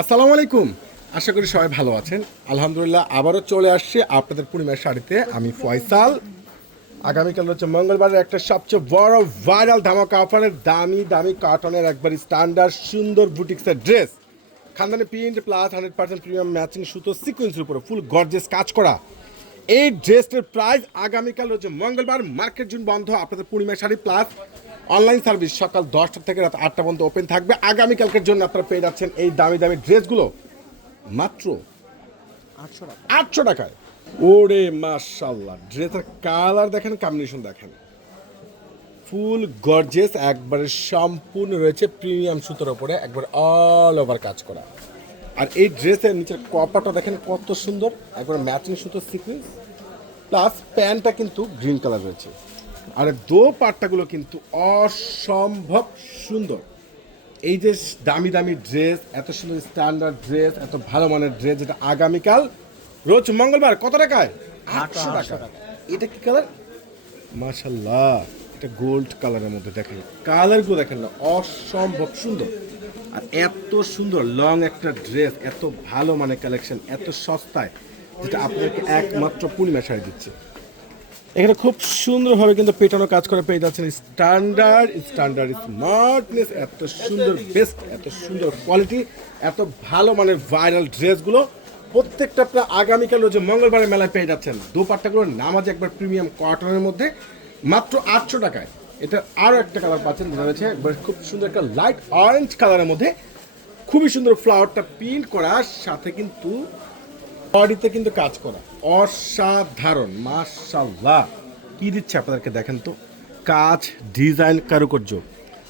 আসসালামু আলাইকুম। আশা করি সবাই ভালো আছেন। আলহামদুলিল্লাহ আবারও চলে আসছে আপনাদের পূর্ণিমার শাড়িতে। আমি ফয়সাল। আগামীকাল হচ্ছে মঙ্গলবারের একটা সবচেয়ে বড় ভাইরাল ধামাকা অফারের দামি দামি কার্টনের একবার স্ট্যান্ডার্ড সুন্দর বুটিক্সের ড্রেস খানদানি print plus hundred percent premium matching সুতো সিকোয়েন্সের উপরে ফুল গর্জেস কাজ করা। এই ড্রেসটার প্রাইস আগামীকাল হচ্ছে মঙ্গলবার মার্কেট জুন বন্ধ, আপনাদের Purnima sari plus online service সকাল দশটা থেকে রাত আটটা পর্যন্ত ওপেন থাকবে। আগামীকালকের জন্য আপনারা পেয়ে যাচ্ছেন এই দামি দামি ড্রেসগুলো। মাত্র আটশো টাকা। আটশো টাকায়। ওরে মাশাল্লাহ ড্রেসের কালার দেখেন কম্বিনেশন দেখেন। ফুল গর্জেস একবারে সম্পূর্ণ রয়েছে প্রিমিয়াম সুতোর ওপরে একবার অল ওভার কাজ করা। আর এই ড্রেসের নিচের কপাটা দেখেন কত সুন্দর একবার ম্যাচিং সুতোর সিকুয়েন্স প্লাস প্যান্টটা কিন্তু গ্রিন কালার রয়েছে। আর দো পাট্টাগুলো কিন্তু অসম্ভব সুন্দর। এই যে দামি দামি ড্রেস এত সুন্দর স্ট্যান্ডার্ড ড্রেস এত ভালো মানের ড্রেস যেটা আগামীকাল রোজ মঙ্গলবার কত টাকায়? আটশো টাকা। এটা কি কালার মাশাল্লাহ এটা গোল্ড কালারের মধ্যে দেখেন। কালারগুলো দেখেন না অসম্ভব সুন্দর। আর এত সুন্দর লং একটা ড্রেস এত ভালো মানে কালেকশন এত সস্তায় যেটা আপনাকে একমাত্র পূর্ণিমা শাড়ি দিচ্ছে। এখানে খুব সুন্দরভাবে কিন্তু পেটানো কাজ করে পেয়ে যাচ্ছেন। স্ট্যান্ডার্ড স্ট্যান্ডার্ড স্মার্টনেস এত সুন্দর বেস্ট এত সুন্দর কোয়ালিটি এত ভালো মানের ভাইরাল ড্রেসগুলো প্রত্যেকটা আপনার আগামীকাল যে মঙ্গলবারের মেলায় পেয়ে যাচ্ছেন। দোপাট্টাগুলো নামাজ একবার প্রিমিয়াম কটনের মধ্যে। মাত্র আটশো টাকায়। এটা আরও একটা কালার পাচ্ছেন যেটা রয়েছে একবার খুব সুন্দর একটা লাইট অরেঞ্জ কালারের মধ্যে। খুবই সুন্দর ফ্লাওয়ারটা প্রিন্ট করার সাথে কিন্তু বডিতে কিন্তু কাজ করা। অসাধারণ মাশাল্লাহ কি দিচ্ছে আপনাদেরকে দেখেন তো? কাজ ডিজাইন কারুকার্য।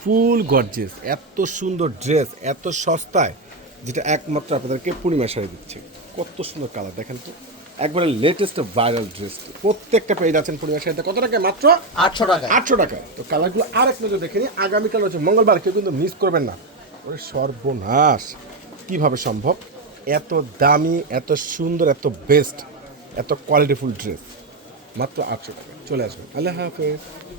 ফুল গর্জেস এত সুন্দর ড্রেস এত সস্তায় যেটা একমাত্র আপনাদেরকে পূর্ণিমা শাড়ি দিচ্ছে। কত সুন্দর কালার দেখেন তো? একবারে লেটেস্ট ভাইরাল ড্রেস প্রত্যেকটা পেয়ে যাচ্ছেন পূর্ণিমা শাড়িতে। কত টাকায়? মাত্র? আটশো টাকা আটশো টাকা তো কালারগুলো আর এক নজর দেখে নিই আগামীকাল হচ্ছে মঙ্গলবার। কেউ কিন্তু মিস করবেন না। ওরে সর্বনাশ। কীভাবে সম্ভব? এত দামি, এত সুন্দর, এত বেস্ট এত কোয়ালিটিফুল ড্রেস মাত্র আটশো টাকা। চলে আসবেন আল্লাহ হাফেজ।